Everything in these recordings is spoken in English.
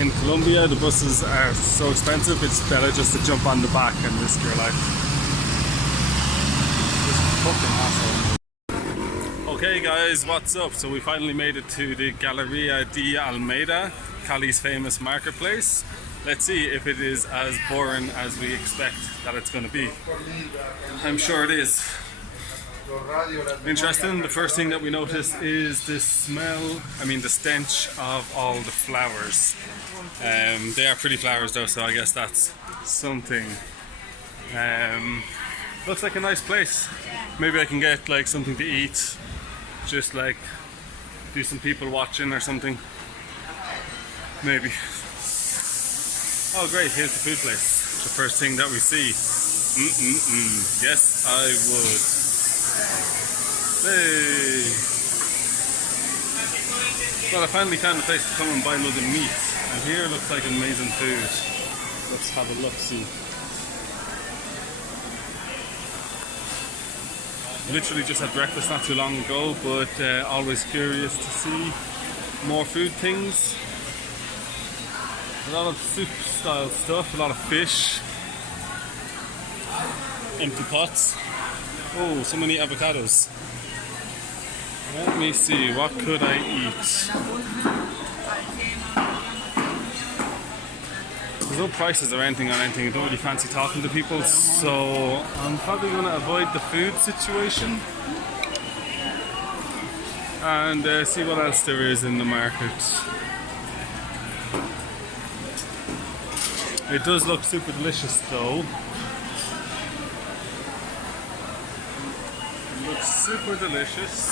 in Colombia the buses are so expensive, it's better just to jump on the back and risk your life. This fucking asshole. Okay guys, what's up? So we finally made it to the Galería de Alameda, Cali's famous marketplace. Let's see if it is as boring as we expect that it's going to be. I'm sure it is. Interesting, the first thing that we noticed is the stench of all the flowers. They are pretty flowers though, so I guess that's something. Looks like a nice place. Maybe I can get like something to eat, just like do some people watching or something. Maybe. Oh great, here's the food place. The first thing that we see. Yes, I would. Hey! Well, I finally found a place to come and buy loads of meat. And here looks like amazing food. Let's have a look-see. Literally just had breakfast not too long ago, but always curious to see more food things. A lot of soup style stuff, a lot of fish, empty pots. Oh, so many avocados. Let me see, what could I eat? There's no prices or anything on anything. I don't really fancy talking to people, so I'm probably going to avoid the food situation and see what else there is in the market. It does look super delicious though. It looks super delicious.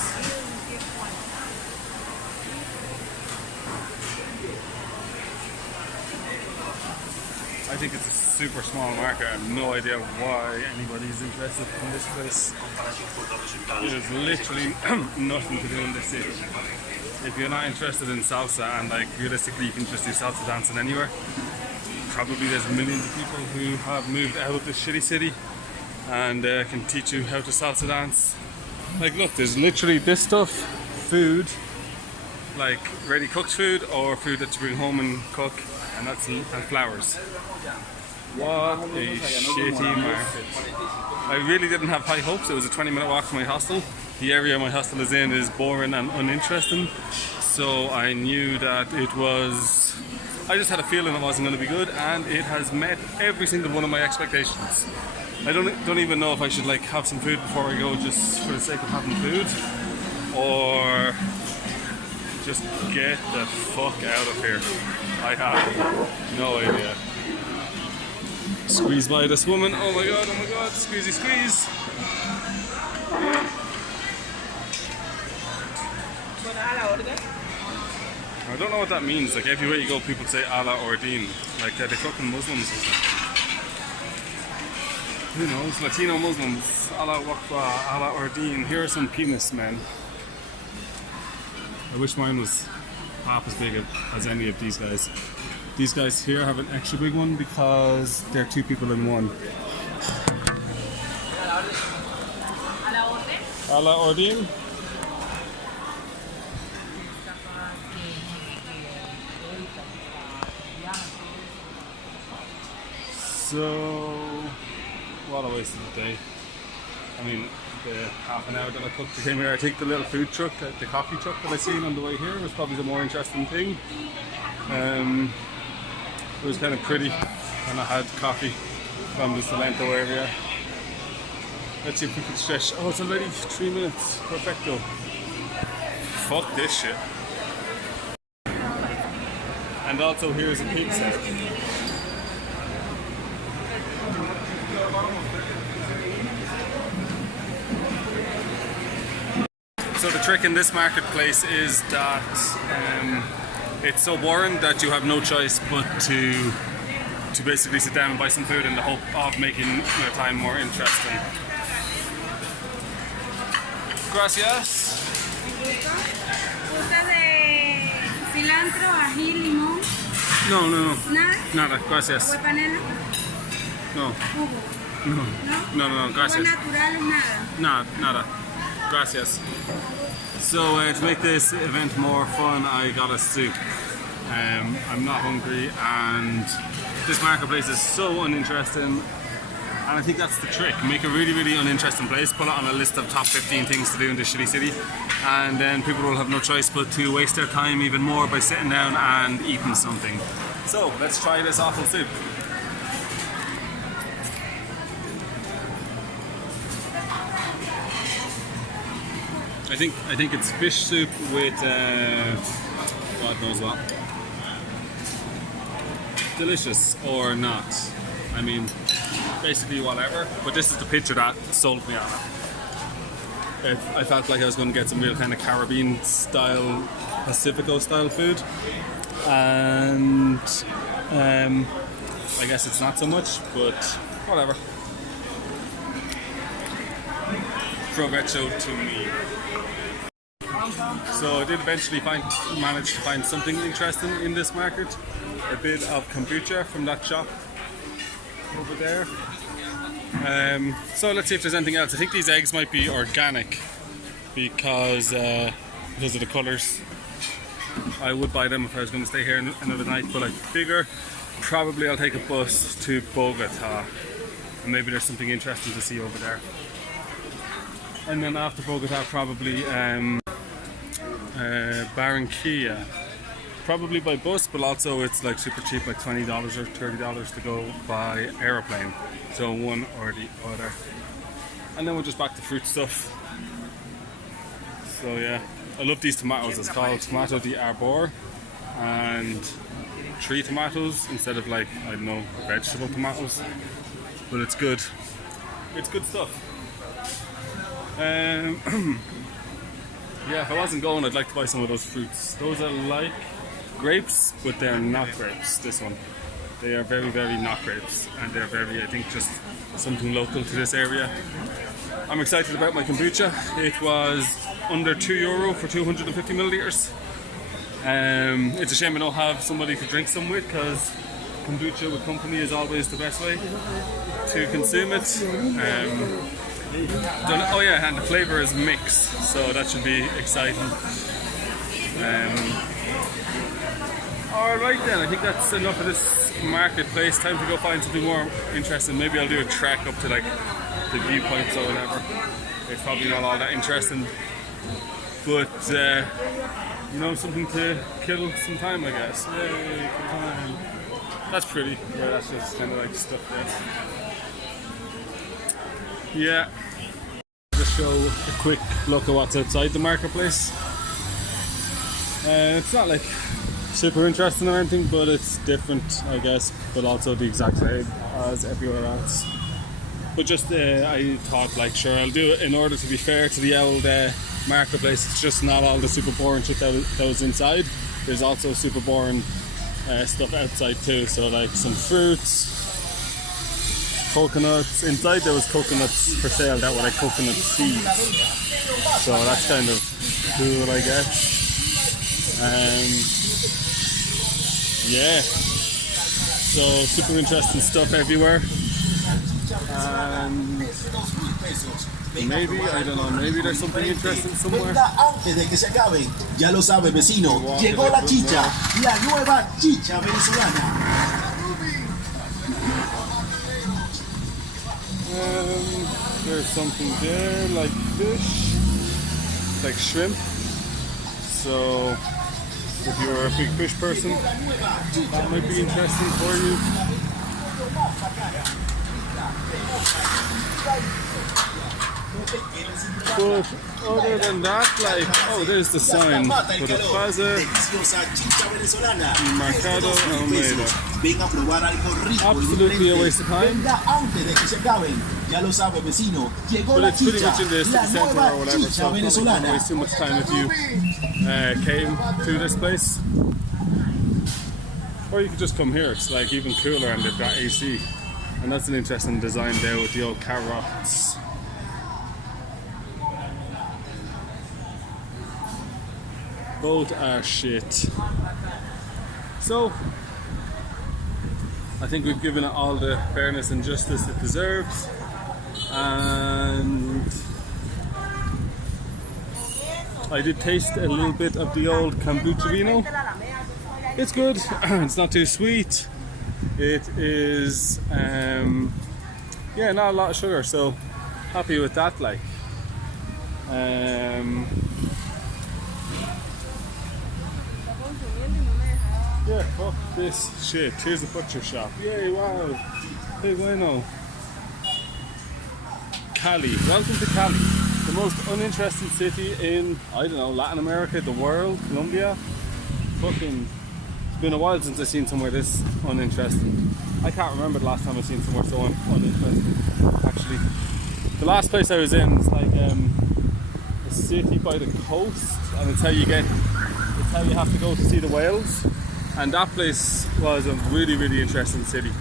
I think it's a super small market. I have no idea why anybody's interested in this place. There's literally nothing to do in this city. If you're not interested in salsa, and like realistically you can just do salsa dancing anywhere, probably there's millions of people who have moved out of this shitty city and can teach you how to salsa dance. Like look, there's literally this stuff, food, like ready cooked food or food that you bring home and cook, and flowers. What a shitty market. I really didn't have high hopes. It was a 20-minute walk from my hostel. The area my hostel is in is boring and uninteresting, so I knew that it was... I just had a feeling it wasn't going to be good, and it has met every single one of my expectations. I don't even know if I should like have some food before I go just for the sake of having food, or just get the fuck out of here. I have no idea. Squeeze by this woman. Oh my god, squeezy squeeze. I don't know what that means. Like everywhere you go, people say Allah or Deen. Like they're fucking Muslims or something. Who knows? Latino Muslims. Allah Wakba, Allah or Deen. Here are some penis men. I wish mine was half as big as any of these guys. These guys here have an extra big one because they're two people in one. Allah or Deen? So, what a waste of the day. I mean, the half an hour that I took to came here, I think the little food truck, the coffee truck that I seen on the way here was probably the more interesting thing. It was kind of pretty, and I had coffee from the Salento area. Let's see if we can stretch. Oh, it's already 3 minutes. Perfecto. Fuck this shit. And also here's a pizza. So the trick in this marketplace is that it's so boring that you have no choice but to basically sit down and buy some food in the hope of making your time more interesting. Gracias. ¿Gusta de cilantro, ají, limón? No. ¿Nada? Nada, gracias. ¿Agua de panela? No. ¿Jugo? No, gracias. ¿Agua natural? Nada. Nada. Gracias. So to make this event more fun, I got a soup. I'm not hungry, and this marketplace is so uninteresting. And I think that's the trick. Make a really, really uninteresting place, put it on a list of top 15 things to do in this shitty city, and then people will have no choice but to waste their time even more by sitting down and eating something. So let's try this awful soup. I think it's fish soup with God knows what. Delicious or not. I mean, basically whatever, but this is the picture that sold me on it. I felt like I was going to get some real kind of Caribbean style, Pacifico style food, and I guess it's not so much, but whatever. Provecho to me. So I did eventually manage to find something interesting in this market. A bit of kombucha from that shop over there. So let's see if there's anything else. I think these eggs might be organic because of the colours. I would buy them if I was going to stay here another night, but I figure probably I'll take a bus to Bogota, and maybe there's something interesting to see over there. And then after Bogota, probably Barranquilla. Probably by bus, but also it's like super cheap, like $20 or $30 to go by aeroplane. So one or the other. And then we're just back to fruit stuff. So yeah, I love these tomatoes. It's called Tomato de Arbor, and tree tomatoes instead of, like, I don't know, vegetable tomatoes. But it's good. It's good stuff. Yeah, if I wasn't going, I'd like to buy some of those fruits. Those are like grapes, but they're not grapes. This one, they are very, very not grapes, and they're very, I think, just something local to this area. I'm excited about my kombucha. It was under €2 for 250 milliliters. It's a shame I don't have somebody to drink some with, because kombucha with company is always the best way to consume it. Oh yeah, and the flavour is mixed, so that should be exciting. Alright then, I think that's enough of this marketplace. Time to go find something more interesting. Maybe I'll do a trek up to, like, the viewpoints or whatever. It's probably not all that interesting, but you know, something to kill some time, I guess. Yay, kill time. That's pretty. Yeah, that's just kind of like stuff there. Yeah. Just show a quick look at what's outside the marketplace. It's not like super interesting or anything, but it's different, I guess, but also the exact same as everywhere else. But just I thought, like, sure, I'll do it in order to be fair to the old marketplace. It's just not all the super boring shit that was inside. There's also super boring stuff outside too, so like some fruits, coconuts. Inside there was coconuts for sale that were like coconut seeds, so that's kind of cool, I guess. Yeah, so super interesting stuff everywhere, and maybe, I don't know, maybe there's something interesting somewhere. Antes de que se acabe, ya lo sabe, vecino, llegó la chicha, la nueva chicha venezolana. There's something there, like fish, like shrimp. So if you're a big fish person, that might be interesting for you. But other than that, like, oh, there's the sign for the plaza, Mercado Alameda. Absolutely a waste of time. But it's pretty much in the city center or whatever, so it's not going to waste too much time if you came to this place. Or you could just come here. It's like even cooler, and they've got AC. And that's an interesting design there with the old carrots. Both are shit. So I think we've given it all the fairness and justice it deserves, and I did taste a little bit of the old kombucha vino. It's good. It's not too sweet. It is, yeah, not a lot of sugar, so happy with that. Like, yeah, fuck this shit. Here's the butcher shop. Yay, wow. Hey, bueno. Cali. Welcome to Cali, the most uninteresting city in, I don't know, Latin America, the world, Colombia. Fucking, it's been a while since I've seen somewhere this uninteresting. I can't remember the last time I've seen somewhere so uninteresting, actually. The last place I was in is like a city by the coast, and it's how you have to go to see the whales. And that place was a really, really interesting city.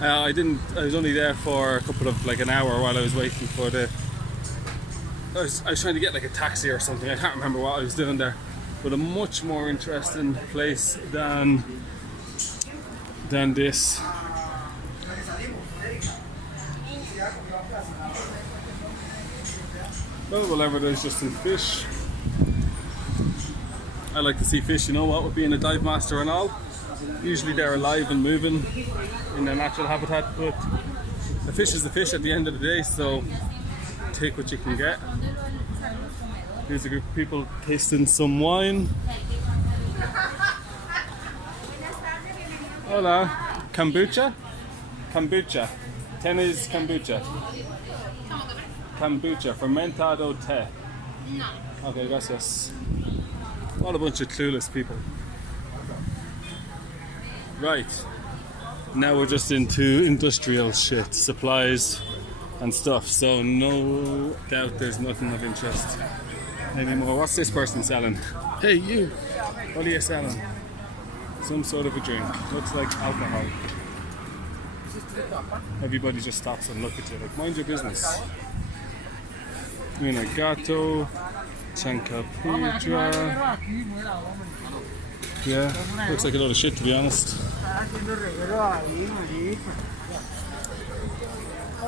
I was only there for a couple of, like, an hour while I was waiting for I was trying to get like a taxi or something. I can't remember what I was doing there. But a much more interesting place than this. Well, whatever, there's just some fish. I like to see fish, you know what, with being a dive master and all. Usually they're alive and moving in their natural habitat, but a fish is a fish at the end of the day, so take what you can get. Here's a group of people tasting some wine. Hola. Kombucha? Kombucha. Tenis kombucha. Kombucha. Fermentado té. Okay, gracias. What a bunch of clueless people. Right. Now we're just into industrial shit, supplies and stuff, so no doubt there's nothing of interest anymore. What's this person selling? Hey, you! What are you selling? Some sort of a drink. Looks like alcohol. Everybody just stops and looks at you like, mind your business. Gato, Chancapidra. Yeah, looks like a lot of shit, to be honest.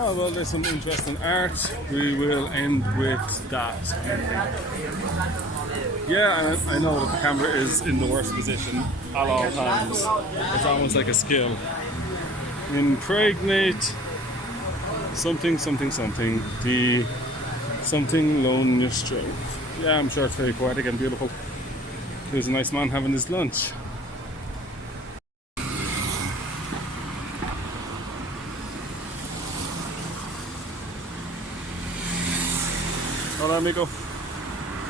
Oh, well, there's some interesting art. We will end with that. Yeah, I know that the camera is in the worst position at all times. It's almost like a skill. Impregnate something, something, something. The something lone your strength. Yeah, I'm sure it's very poetic and beautiful. There's a nice man having his lunch. Hola, amigo.